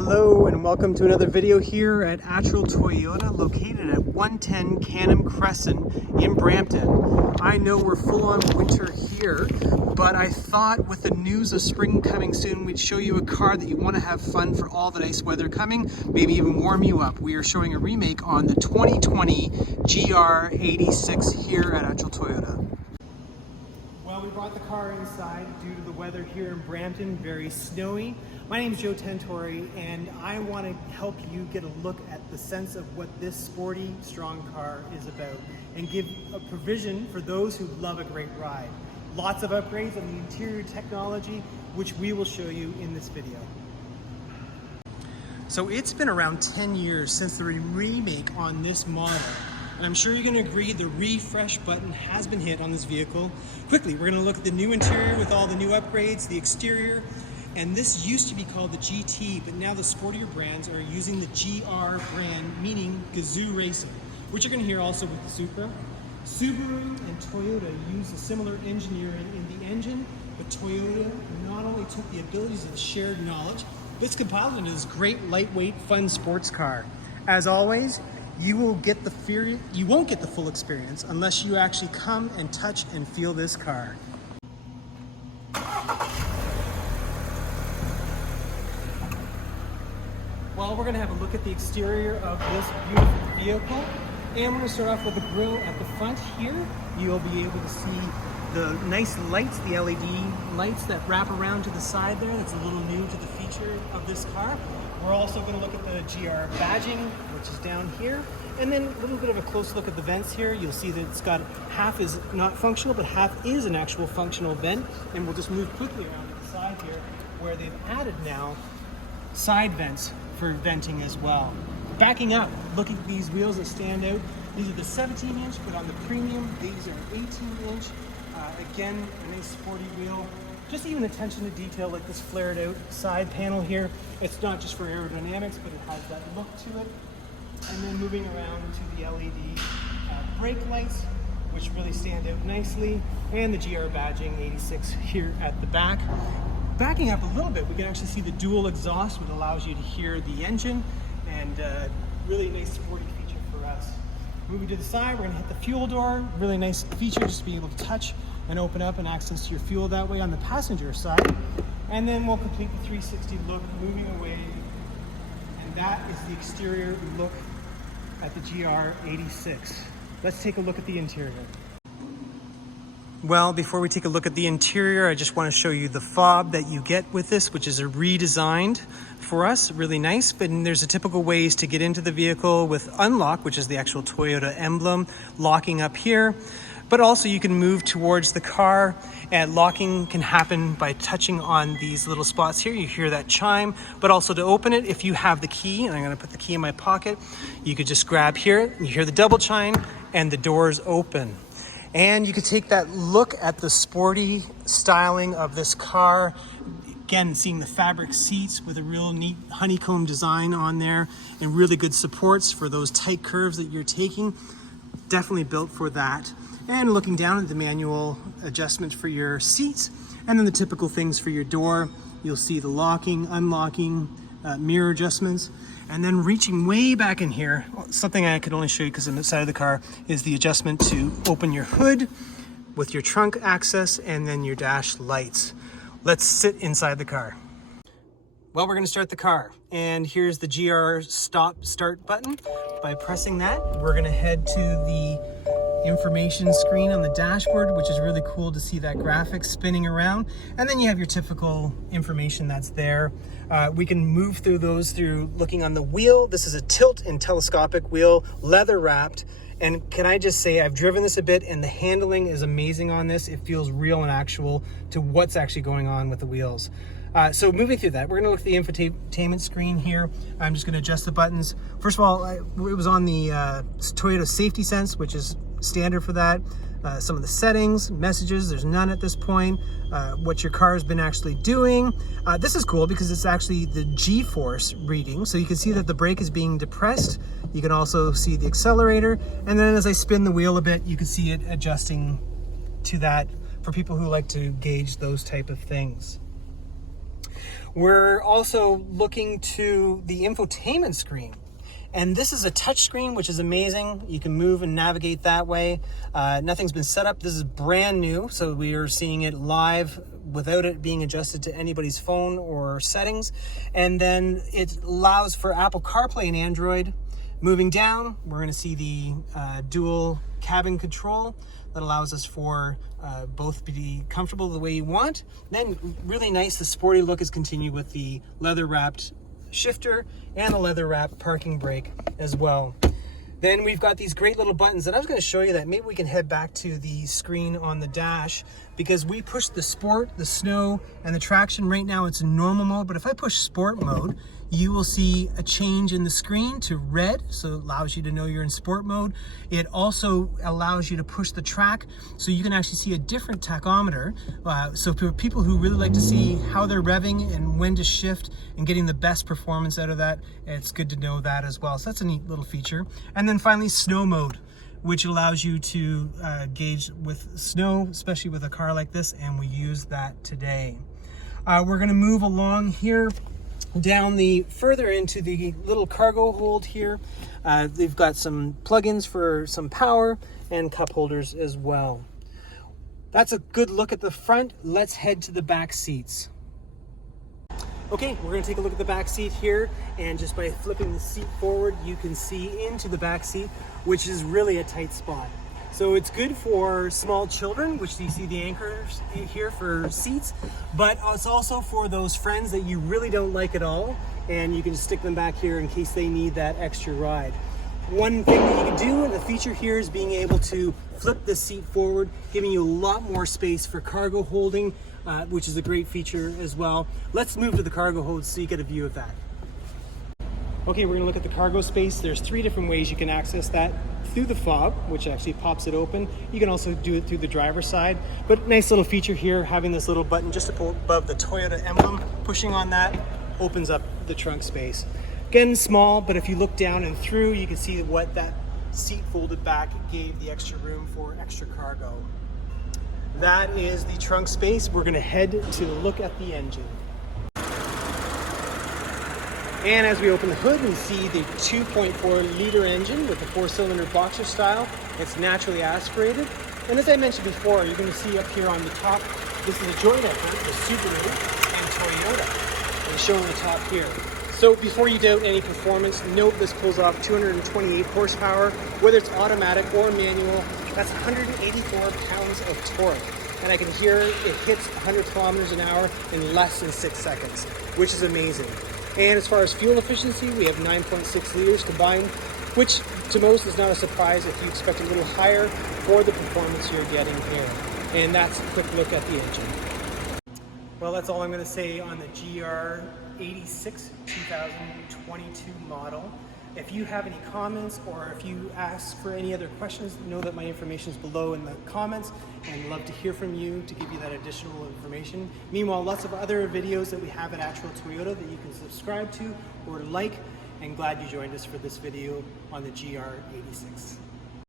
Hello and welcome to another video here at Attrell Toyota, located at 110 Canham Crescent in Brampton. I know we're full on winter here, but I thought with the news of spring coming soon, we'd show you a car that you want to have fun for all the nice weather coming, maybe even warm you up. We are showing a remake on the 2020 GR86 here at Attrell Toyota. Well, we brought the car inside due to the weather here in Brampton, very snowy. My name is Joe Tentori, and I want to help you get a look at the sense of what this sporty, strong car is about and give a provision for those who love a great ride. Lots of upgrades on the interior technology, which we will show you in this video. So it's been around 10 years since the remake on this model. And I'm sure you're going to agree the refresh button has been hit on this vehicle. Quickly, we're going to look at the new interior with all the new upgrades, the exterior. And this used to be called the GT, but now the sportier brands are using the GR brand, meaning Gazoo Racing, which you're going to hear also with the Supra. Subaru and Toyota use a similar engineering in the engine, but Toyota not only took the abilities of shared knowledge, but it's compiled into this great lightweight, fun sports car. As always, you won't get the full experience unless you actually come and touch and feel this car. Well, we're going to have a look at the exterior of this beautiful vehicle, and we're going to start off with the grille at the front here. You'll be able to see the nice lights, the LED lights that wrap around to the side there. That's a little new to the feature of this car. We're also going to look at the GR badging, which is down here, and then a little bit of a close look at the vents here. You'll see that it's got half is not functional, but half is an actual functional vent, and we'll just move quickly around to the side here, where they've added now side vents for venting as well. Backing up, look at these wheels that stand out. These are the 17-inch, but on the premium, these are 18-inch. Again, a nice sporty wheel. Just even attention to detail like this flared out side panel here. It's not just for aerodynamics, but it has that look to it. And then moving around to the LED brake lights, which really stand out nicely, and the GR badging 86 here at the back. Backing up a little bit, we can actually see the dual exhaust, which allows you to hear the engine, and really nice sporty feature for us. Moving to the side, we're going to hit the fuel door. Really nice feature, just to be able to touch and open up and access your fuel that way on the passenger side. And then we'll complete the 360 look, moving away. And that is the exterior look at the GR86. Let's take a look at the interior. Well, before we take a look at the interior, I just want to show you the fob that you get with this, which is a redesigned for us, really nice. But there's a typical ways to get into the vehicle with unlock, which is the actual Toyota emblem, locking up here. But also you can move towards the car, and locking can happen by touching on these little spots here. You hear that chime, but also to open it, if you have the key, and I'm going to put the key in my pocket, you could just grab here, you hear the double chime, and the doors open. And you could take that look at the sporty styling of this car. Again, seeing the fabric seats with a real neat honeycomb design on there and really good supports for those tight curves that you're taking. Definitely built for that. And looking down at the manual adjustment for your seats, and then the typical things for your door. You'll see the locking, unlocking, mirror adjustments. And then reaching way back in here, something I could only show you because I'm inside of the car, is the adjustment to open your hood with your trunk access and then your dash lights. Let's sit inside the car. Well, we're going to start the car, and here's the GR start button. By pressing that, we're going to head to the information screen on the dashboard, which is really cool to see that graphic spinning around. And then you have your typical information that's there. We can move through those through looking on the wheel. This is a tilt and telescopic wheel, leather wrapped. And can I just say, I've driven this a bit, and the handling is amazing on this. It feels real and actual to what's actually going on with the wheels. So moving through that, we're gonna look at the infotainment screen here. I'm just gonna adjust the buttons. First of all, it was on the Toyota Safety Sense, which is standard for that. Some of the settings, messages, there's none at this point. What your car has been actually doing. This is cool because it's actually the G-force reading. So you can see that the brake is being depressed. You can also see the accelerator. And then as I spin the wheel a bit, you can see it adjusting to that for people who like to gauge those type of things. We're also looking to the infotainment screen. And this is a touch screen, which is amazing. You can move and navigate that way. Nothing's been set up. This is brand new, so we are seeing it live without it being adjusted to anybody's phone or settings. And then it allows for Apple CarPlay and Android. Moving down, we're going to see the dual cabin control that allows us for both be comfortable the way you want. Then really nice, the sporty look is continued with the leather wrapped shifter and a leather wrapped parking brake as well. Then we've got these great little buttons that I was going to show you, that maybe we can head back to the screen on the dash, because we push the sport, the snow, and the traction. Right now it's in normal mode, but if I push sport mode, you will see a change in the screen to red, so it allows you to know you're in sport mode. It also allows you to push the track, so you can actually see a different tachometer. So for people who really like to see how they're revving and when to shift and getting the best performance out of that, it's good to know that as well. So that's a neat little feature. And then finally, snow mode, which allows you to gauge with snow, especially with a car like this, and we use that today. We're gonna move along here down the further into the little cargo hold here. They've got some plugins for some power and cup holders as well. That's a good look at the front. Let's head to the back seats. Okay, we're going to take a look at the back seat here, and just by flipping the seat forward, you can see into the back seat, which is really a tight spot. So it's good for small children, which you see the anchors here for seats, but it's also for those friends that you really don't like at all, and you can just stick them back here in case they need that extra ride. One thing that you can do, and the feature here, is being able to flip the seat forward, giving you a lot more space for cargo holding, which is a great feature as well. Let's move to the cargo hold so you get a view of that. Okay, we're gonna look at the cargo space. There's 3 different ways you can access that. Through the fob, which actually pops it open. You can also do it through the driver's side. But nice little feature here, having this little button just above the Toyota emblem. Pushing on that opens up the trunk space. Again, small, but if you look down and through, you can see what that seat folded back gave the extra room for extra cargo. That is the trunk space. We're gonna head to look at the engine. And as we open the hood, we see the 2.4 liter engine with the 4-cylinder boxer style. It's naturally aspirated. And as I mentioned before, you're going to see up here on the top, this is a joint effort with Subaru and Toyota. And shown on the top here. So before you doubt any performance, note this pulls off 228 horsepower. Whether it's automatic or manual, that's 184 pounds of torque. And I can hear it hits 100 kilometers an hour in less than 6 seconds, which is amazing. And as far as fuel efficiency, we have 9.6 liters combined, which to most is not a surprise if you expect a little higher for the performance you're getting here. And that's a quick look at the engine. Well, that's all I'm going to say on the GR86 2022 model. If you have any comments, or if you ask for any other questions, know that my information is below in the comments, and I'd love to hear from you to give you that additional information. Meanwhile, lots of other videos that we have at Actual Toyota that you can subscribe to or like, and glad you joined us for this video on the GR86.